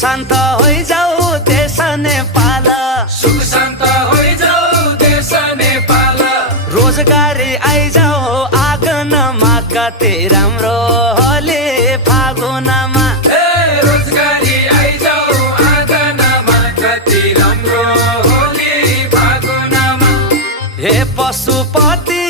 शान्त होइजाऊ देश नेपाल, सुख शान्त होइजाऊ देश नेपाल। रोजगारी आइजाऊ आँगनमा कति राम्रो होली फागुनमा। रोजगारी आइजाऊ आँगनमा कति राम्रो होली फागुनमा। हे पशुपति